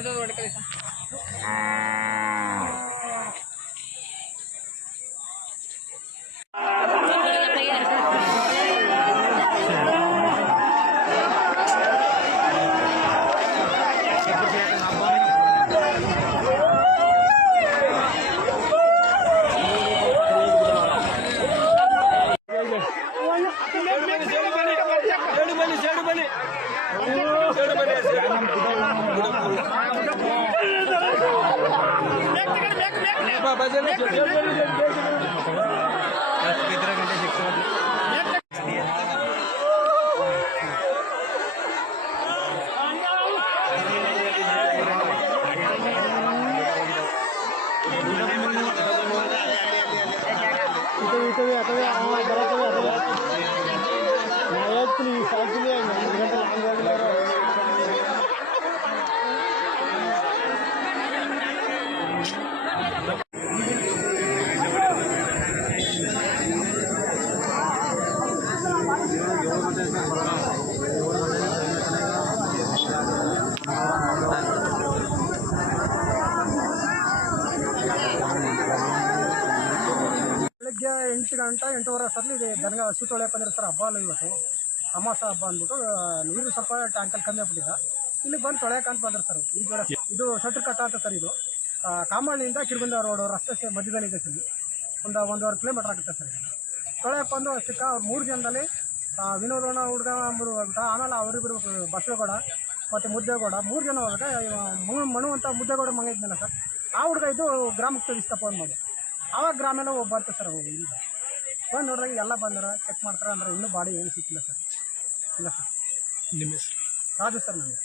ಬೆಳಗ್ಗೆ 8 ಗಂಟೆ 8:15 ಅಷ್ಟರಲ್ಲಿ ಇದೆ ದನಗ ಹಸು ತೊಳೆಯಕ್ಕೆ ಬಂದ್ರೆ ಸರ್ ಹಬ್ಬ ಅಲ್ಲ ಇವತ್ತು ಅಮಾವಾಸ್ಯೆ ಹಬ್ಬ ಅಂದ್ಬಿಟ್ಟು ನೀರು ಸ್ವಲ್ಪ ಟ್ಯಾಂಕಲ್ಲಿ ಕಮ್ಮಿ ಆಗ್ಬಿಟ್ಟಿದ್ದ ಇಲ್ಲಿಗೆ ಬಂದು ತೊಳೆಯಕ್ಕೆ ಅಂತ ಬಂದ್ರೆ ಸರ್ ಇದು ಶಟ್ರ್ ಕಟ್ಟ ಅಂತ ಸರ್ ಇದು ಕಾಮಳ್ಳಿಯಿಂದ ಕಿರ್ಗುಂದ ರೋಡ್ ರಸ್ತೆ ಮಧ್ಯದಲ್ಲಿದೆ ಸರ್ ಒಂದು 1.5 ಕಿಲೋಮೀಟರ್ ಆಗುತ್ತೆ ಸರ್ ತೊಳೆಯಕ್ಕೆ ಬಂದು ಅಷ್ಟಕ್ಕೆ ಅವ್ರು 3 ಜನದಲ್ಲಿ ವಿನೋದಣ್ಣ ಹುಡುಗ ಹೋಗ್ಬಿಟ್ಟು ಆಮೇಲೆ ಅವರಿಬ್ಬರು ಬಸವೇಗೌಡ ಮತ್ತು ಮುದ್ದೇಗೌಡ 3 ಜನ ಹೋಗುತ್ತೆ ಮಣು ಅಂತ ಮುದ್ದೇಗೌಡ ಮಗ ಇದ್ನಲ್ಲ ಸರ್ ಆ ಹುಡುಗ ಇದು ಗ್ರಾಮಕ್ಕೆ ತಿಳಿಸ್ತಾ ಫೋನ್ ಮಾಡಿ ಆವಾಗ ಗ್ರಾಮೆಲ್ಲ ಬರ್ತಾರೆ ಸರ್ ಹೋಗಿ ಇಲ್ಲ ಬಂದು ನೋಡಿದಾಗ ಎಲ್ಲ ಬಂದಾರ ಚೆಕ್ ಮಾಡ್ತಾರೆ ಅಂದ್ರೆ ಇನ್ನೂ ಬಾಡಿ ಏನು ಸಿಕ್ಕಿಲ್ಲ ಸರ್ ಇಲ್ಲ ಸರ್ ನಿಮ್ಮ ಹೆಸರು ರಾಜು ಸರ್ ನಿಮ್ಮ